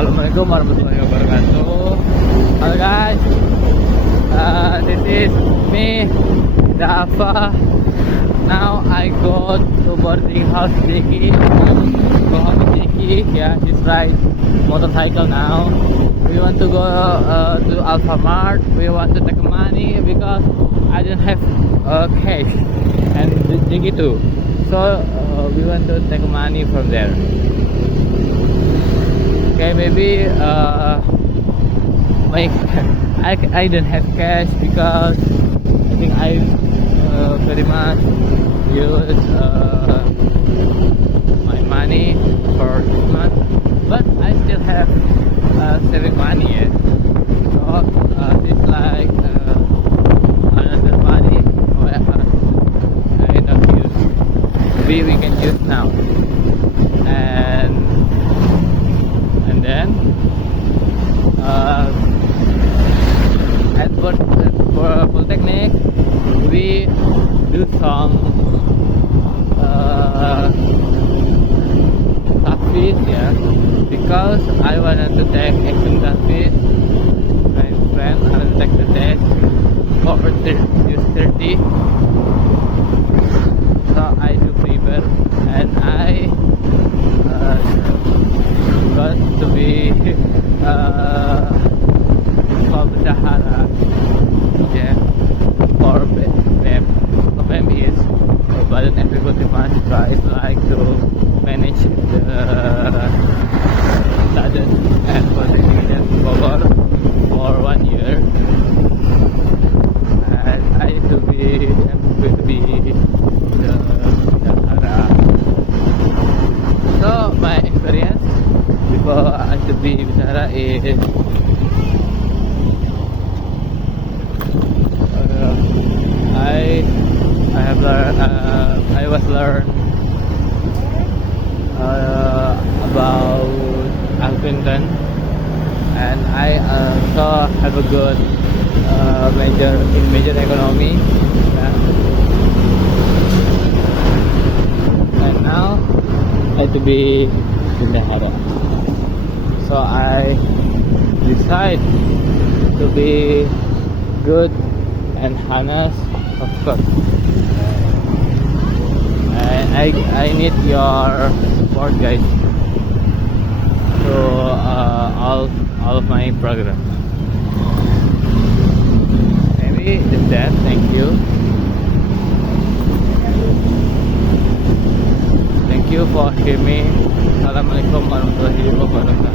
Assalamualaikum warahmatullahi wabarakatuh. Halo guys, this is me, Dafa. Now I go to boarding house Jiki. Go home Jiki. Yeah, he's ride motorcycle now. We want to go to Alfamart. We want to take money because I don't have cash and Jiki too. So we want to take money from there. Okay, maybe I don't have cash because I think I very much use my money for this month, but I still have saving money. Yeah? So it's like another money I don't use. Maybe we can use now. And then at Polytechnic we do some quiz, yeah, because I wanted to take action quiz. My friend wanted to take the test for 30, so I do prepare and I got to be for Bendahara, yeah, for BEM. BEM is Badan Eksekutif Mahasiswa. It's like to manage the student and Polytechnic Bogor for 1 year, and I need to be the Bendahara. So my experience before I to be Bendahara is I have learned I was learned about accountant, and I also have a good major economy, yeah. And now I have to be Bendahara, so I decide to be good and honest, of course. I need your support, guys, to all of my programs. Maybe just that. Thank you. Thank you for hearing me. Assalamualaikum warahmatullahi wabarakatuh.